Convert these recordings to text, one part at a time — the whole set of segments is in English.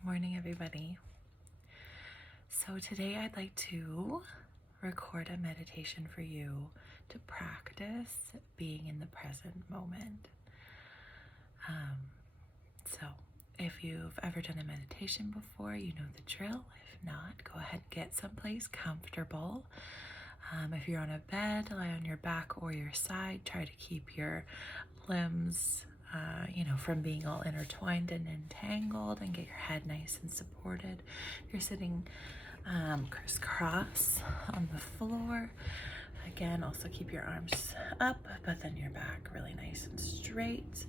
Good morning, everybody. So today I'd like to record a meditation for you to practice being in the present moment. So if you've ever done a meditation before, you know the drill. If not, go ahead and get someplace comfortable. If you're on a bed, lie on your back or your side. Try to keep your limbs from being all intertwined and entangled, and get your head nice and supported. If you're sitting crisscross on the floor, again, also keep your arms up, but then your back really nice and straight.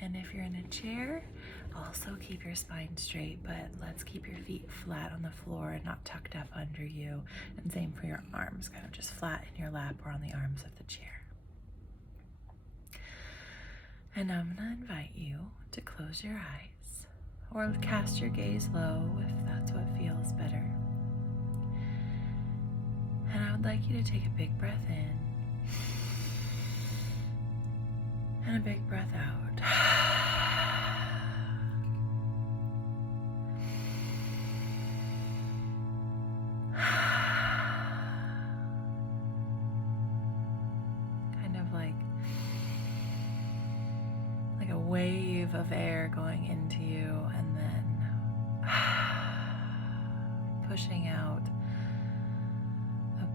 And if you're in a chair, also keep your spine straight, but let's keep your feet flat on the floor and not tucked up under you. And same for your arms, kind of just flat in your lap or on the arms of the chair. And I'm going to invite you to close your eyes or cast your gaze low if that's what feels better. And I would like you to take a big breath in and a big breath out. Kind of like a wave of air going into you and then pushing out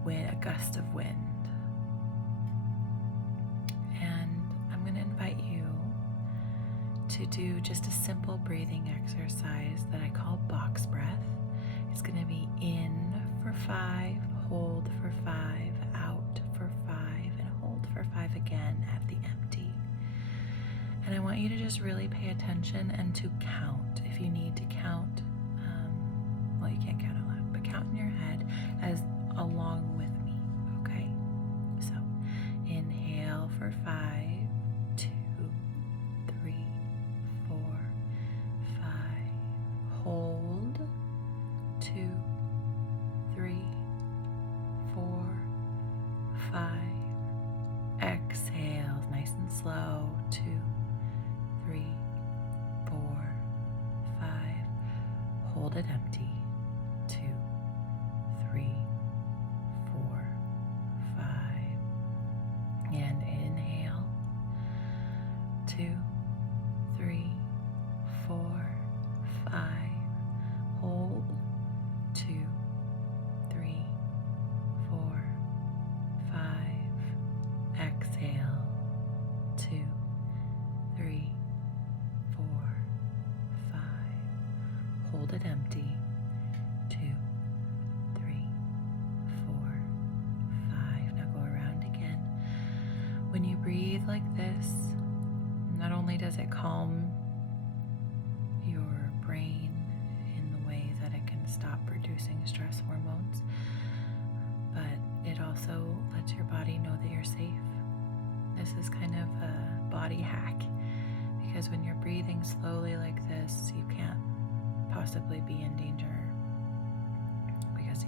a gust of wind. And I'm going to invite you to do just a simple breathing exercise that I call box breath. It's going to be in for 5, hold for 5, out for 5, and hold for 5 again at the empty. And I want you to just really pay attention and to count. If you need to count, you can't count out loud, but count in your head as along with me, okay? So inhale for 5, 2, 3, 4, 5. Hold, 2, 3, 4, 5. Exhale, nice and slow, 2, 3, 4, 5. Hold it empty, 2, 3, 4, 5. And inhale, 2, 3, 4, 5. Hold, 2, 3, 4, 5. Exhale, 2, 3, 4, 5. Hold it empty, 2, 3, 4, 5. Now go around again. When you breathe like this, not only does it calm your brain in the way that it can stop producing stress hormones, but it also lets your body know that you're safe. This is kind of a body hack, because when you're breathing slowly like this, you can't possibly be in danger, because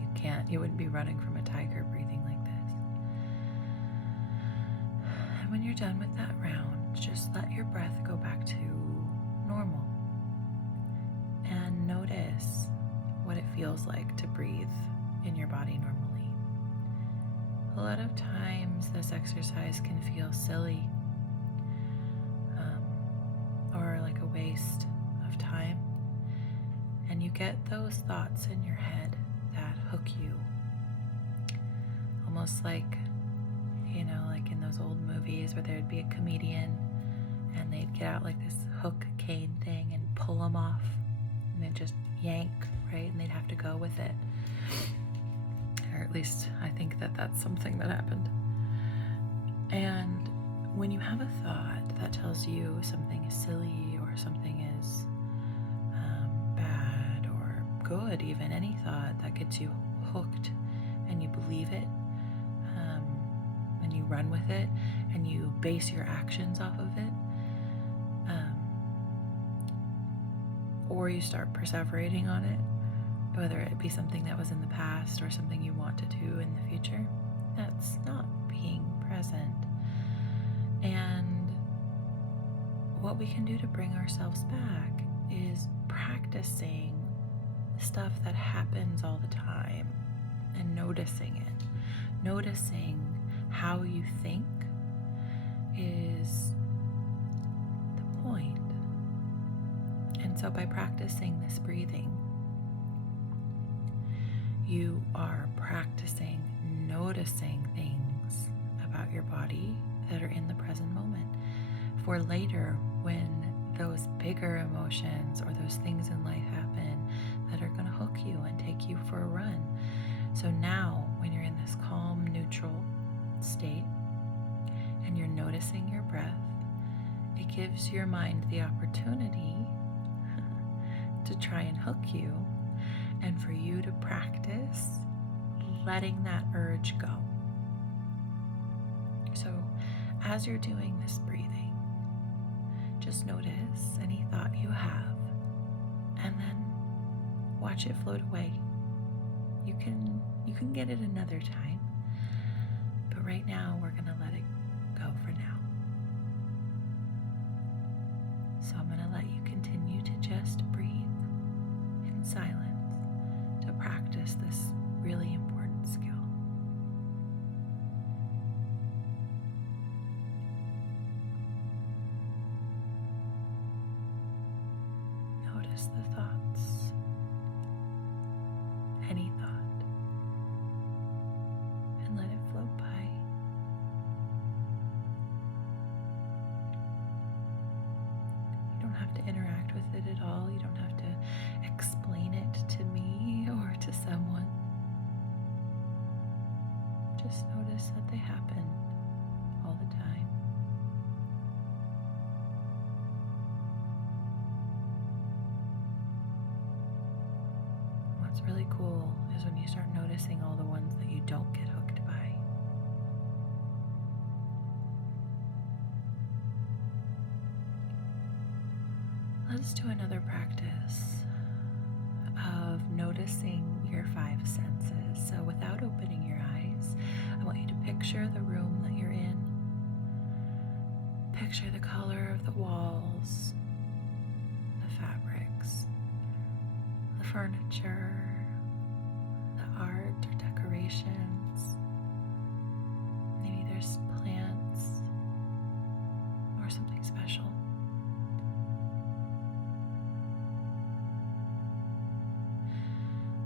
you wouldn't be running from a tiger breathing like this. And when you're done with that round, just let your breath go back to normal and notice what it feels like to breathe in your body normally. A lot of times this exercise can feel silly, or like a waste of time, and you get those thoughts in your head that hook you, almost like in those old movies where there'd be a comedian and they'd get out like this hook cane thing and pull them off, and they'd just yank, right, and they'd have to go with it. Or at least I think that that's something that happened. And when you have a thought that tells you something is silly or something is bad or good, even any thought that gets you hooked and you believe it, and you run with it and you base your actions off of it, or you start perseverating on it, whether it be something that was in the past or something you want to do in the future, that's not being present. And what we can do to bring ourselves back is practice practicing stuff that happens all the time and noticing it, noticing how you think is the point. And so by practicing this breathing, you are practicing noticing things about your body that are in the present moment for later, when those bigger emotions or those things in life happen that are going to hook you and take you for a run. So now when you're in this calm, neutral state and you're noticing your breath, it gives your mind the opportunity to try and hook you, and for you to practice letting that urge go. So as you're doing this breathing, just notice any thought you have and then watch it float away. You can get it another time, but right now we're going to let it go for now. So I'm going to let you continue to just breathe in silence to practice this really important skill. Notice the thoughts, any thought, and let it float by. You don't have to interact with it at all. You don't have to explain it to me or to someone. Just notice that they happen all the time. What's really cool is when you start noticing all the ones that you don't get hooked by. Let's do another practice of noticing your five senses. So without opening your eyes, I want you to picture the room that you're in. Picture the color of the walls, the fabrics, the furniture, the art or decorations. Maybe there's plants or something special.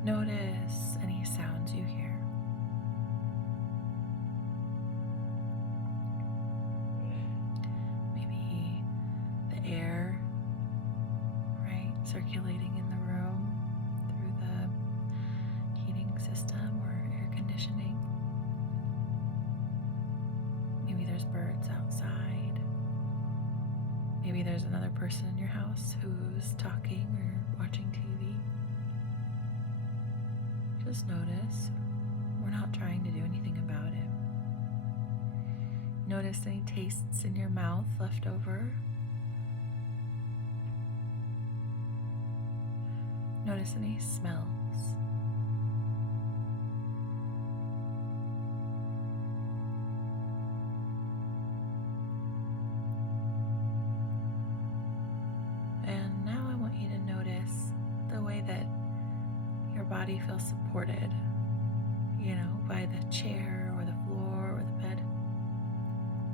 Notice any sounds you hear. Maybe the air, right, circulating in the room through the heating system or air conditioning. Maybe there's birds outside. Maybe there's another person in your house who's talking or watching TV. Just notice. We're not trying to do anything about it. Notice any tastes in your mouth left over. Notice any smells. And now I want you to notice the way that your body feels supported, by the chair or the floor or the bed.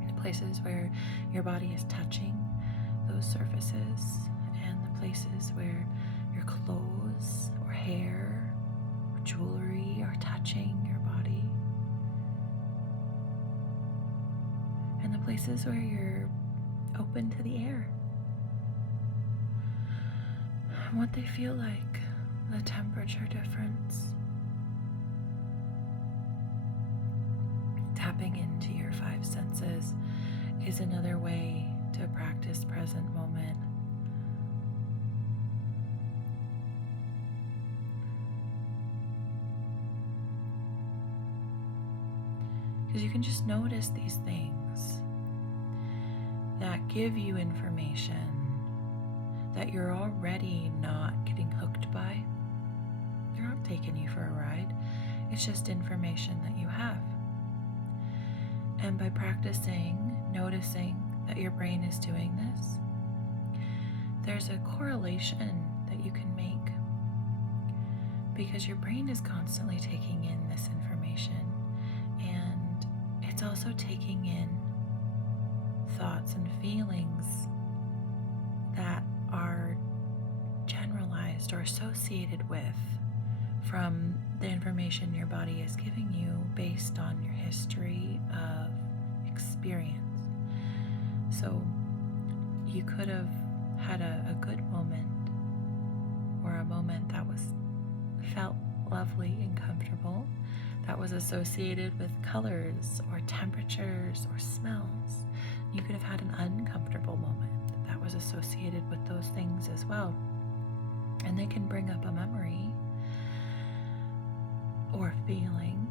The places where your body is touching those surfaces, and the places where your clothes or hair or jewelry are touching your body. And the places where you're open to the air. And what they feel like, the temperature difference. Tapping into your five senses is another way to practice present moment. Because you can just notice these things that give you information that you're already not getting hooked by. They're not taking you for a ride. It's just information that you have. And by practicing noticing that your brain is doing this, there's a correlation that that you can make, because your brain is constantly taking in this information, and it's also taking in thoughts and feelings that are generalized or associated with from the information your body is giving you based on your history of experience. So you could have had a good moment, or a moment that felt lovely and comfortable, that was associated with colors or temperatures or smells. You could have had an uncomfortable moment that was associated with those things as well. And they can bring up a memory or a feeling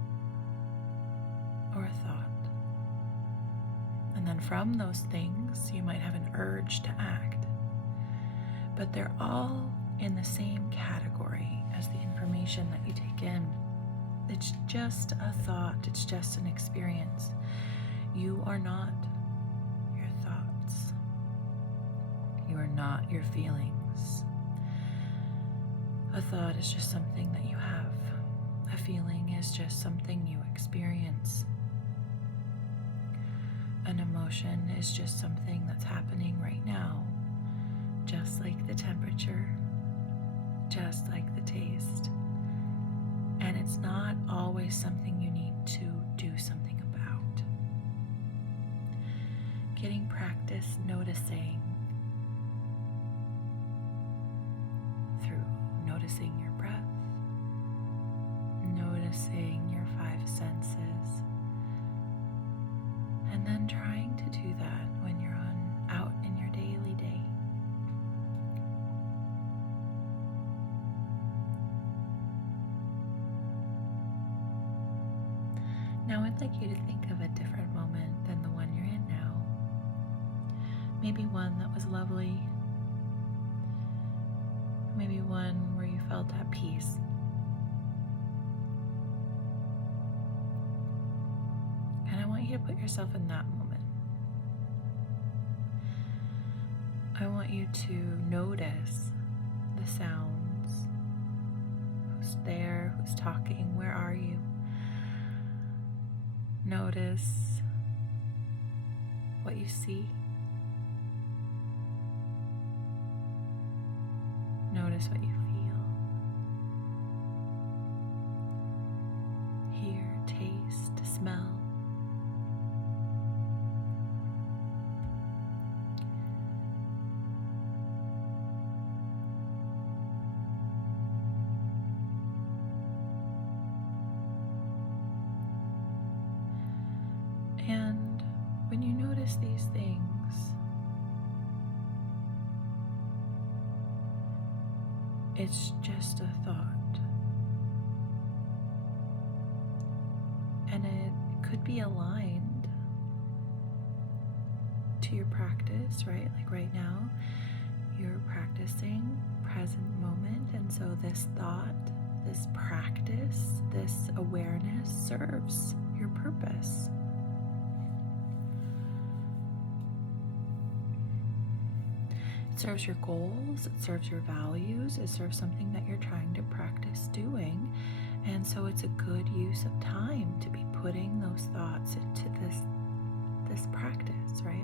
or a thought. And then from those things, you might have an urge to act. But they're all in the same category as the information that you take in. It's just a thought, it's just an experience. You are not your thoughts. You are not your feelings. A thought is just something that you have. A feeling is just something you experience. An emotion is just something that's happening right now, just like the temperature, just like the taste. And it's not always something you need to do something about. Getting practice noticing through noticing your breath, noticing your 5 senses, and then trying to do that when you're out in your daily day. Now I'd like you to think of a different moment than the one you're in now. Maybe one that was lovely. Maybe one where you felt at peace. And I want you to put yourself in that moment. I want you to notice the sounds. Who's there? Who's talking? Where are you? Notice what you see. Notice what you feel. Hear, taste, smell. And when you notice these things, it's just a thought. And it could be aligned to your practice, right? Like right now, you're practicing present moment. And so this thought, this practice, this awareness serves your purpose. It serves your goals, it serves your values, it serves something that you're trying to practice doing. And so it's a good use of time to be putting those thoughts into this practice, right?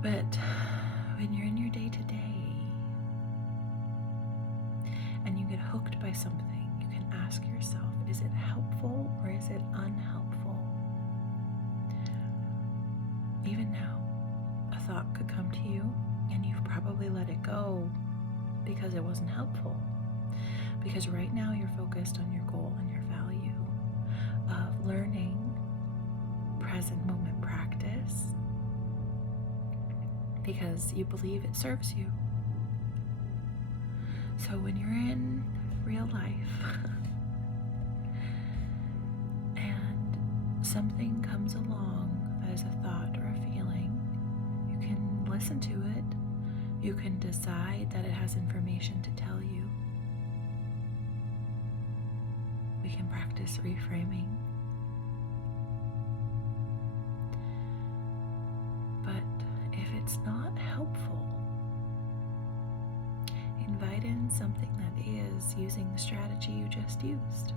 But when you're in your day-to-day and you get hooked by something, you can ask yourself, is it helpful or is it unhelpful? Even now, a thought could come to you and you've probably let it go because it wasn't helpful. Because right now you're focused on your goal and your value of learning present moment practice because you believe it serves you. So when you're in real life and something comes along that is a thought or a feeling, you can listen to it. You can decide that it has information to tell you. We can practice reframing. But if it's not helpful, something that is using the strategy you just used.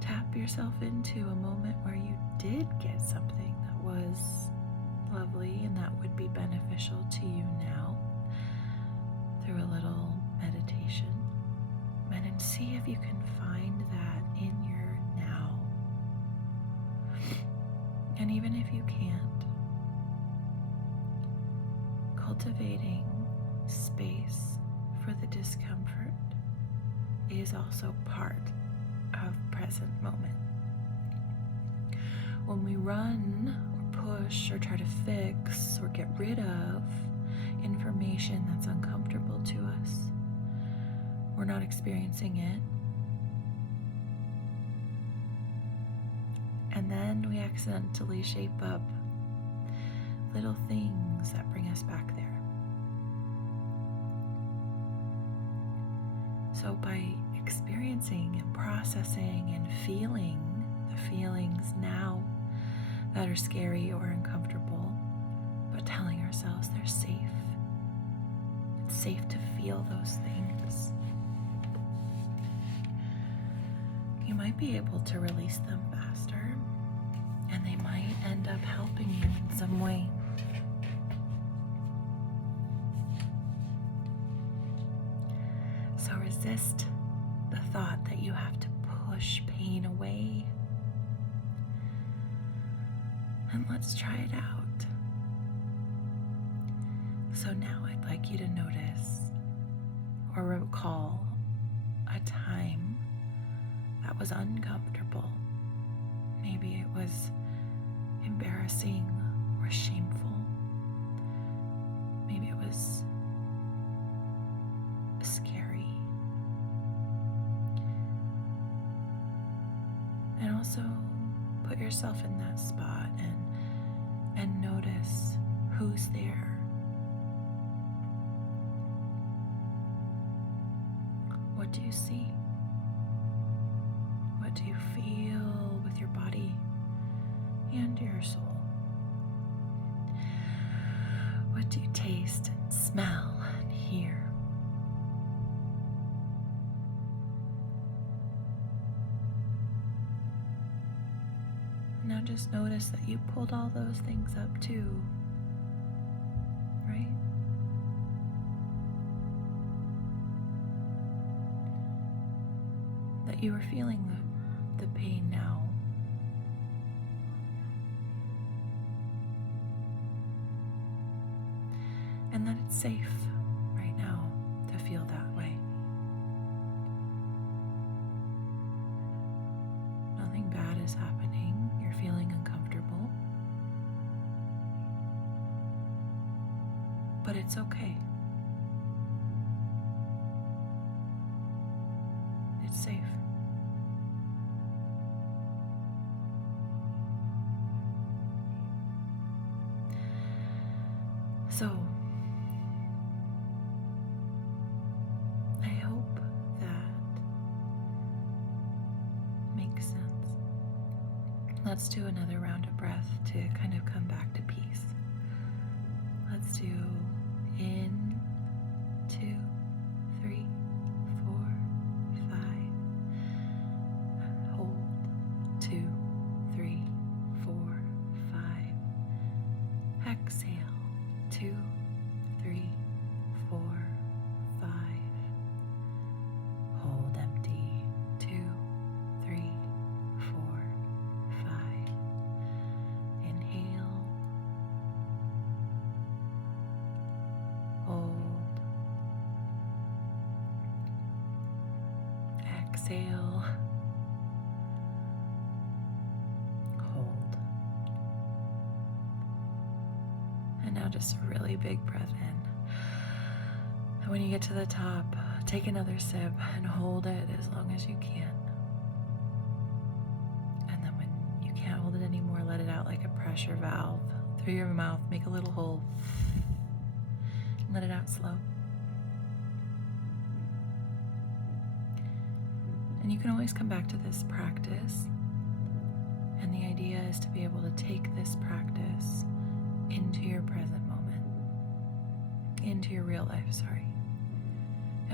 Tap yourself into a moment where you did get something that was lovely and that would be beneficial to you now through a little meditation. And then see if you can find that in your now. And even if you can't, cultivating space for the discomfort is also part of present moment. When we run or push or try to fix or get rid of information that's uncomfortable to us, we're not experiencing it. And then we accidentally shape up little things that bring us back there. So by experiencing and processing and feeling the feelings now that are scary or uncomfortable, but telling ourselves they're safe. It's safe to feel those things. You might be able to release them faster, and they might end up helping you in some way. So resist the thought that you have to push pain away. And let's try it out. So now I'd like you to notice or recall a time that was uncomfortable. Maybe it was embarrassing or shameful. Maybe it was scary. And also put yourself in that spot and notice who's there. What do you see? What do you feel with your body and your soul? What do you taste and smell and hear? Now just notice that you pulled all those things up too, right? That you were feeling the pain now. And that it's safe right now to feel that way. Nothing bad is happening. You're feeling uncomfortable. But it's okay. It's safe. So, I hope that makes sense. Let's do another round of breath to kind of come back to peace. Let's do in, 2, 3, 4, 5. Hold, 2, 3, 4, 5. Exhale, 2, 3, 4, 5. Hold empty, 2, 3, 4, 5. Inhale. Hold. Exhale. Hold. And now just a really big breath in. And when you get to the top, take another sip and hold it as long as you can. And then when you can't hold it anymore, let it out like a pressure valve through your mouth. Make a little hole. Let it out slow. And you can always come back to this practice. And the idea is to be able to take this practice into your present moment, into your real life,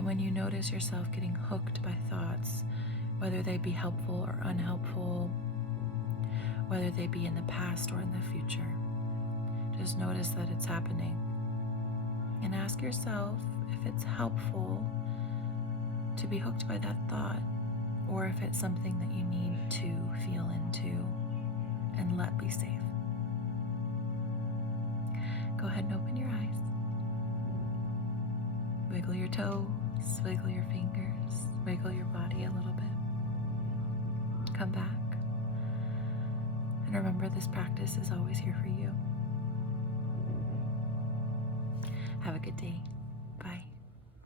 And when you notice yourself getting hooked by thoughts, whether they be helpful or unhelpful, whether they be in the past or in the future, just notice that it's happening. And ask yourself if it's helpful to be hooked by that thought, or if it's something that you need to feel into and let be safe. Go ahead and open your eyes. Wiggle your toes, wiggle your fingers, wiggle your body a little bit. Come back. And remember, this practice is always here for you. Have a good day. Bye.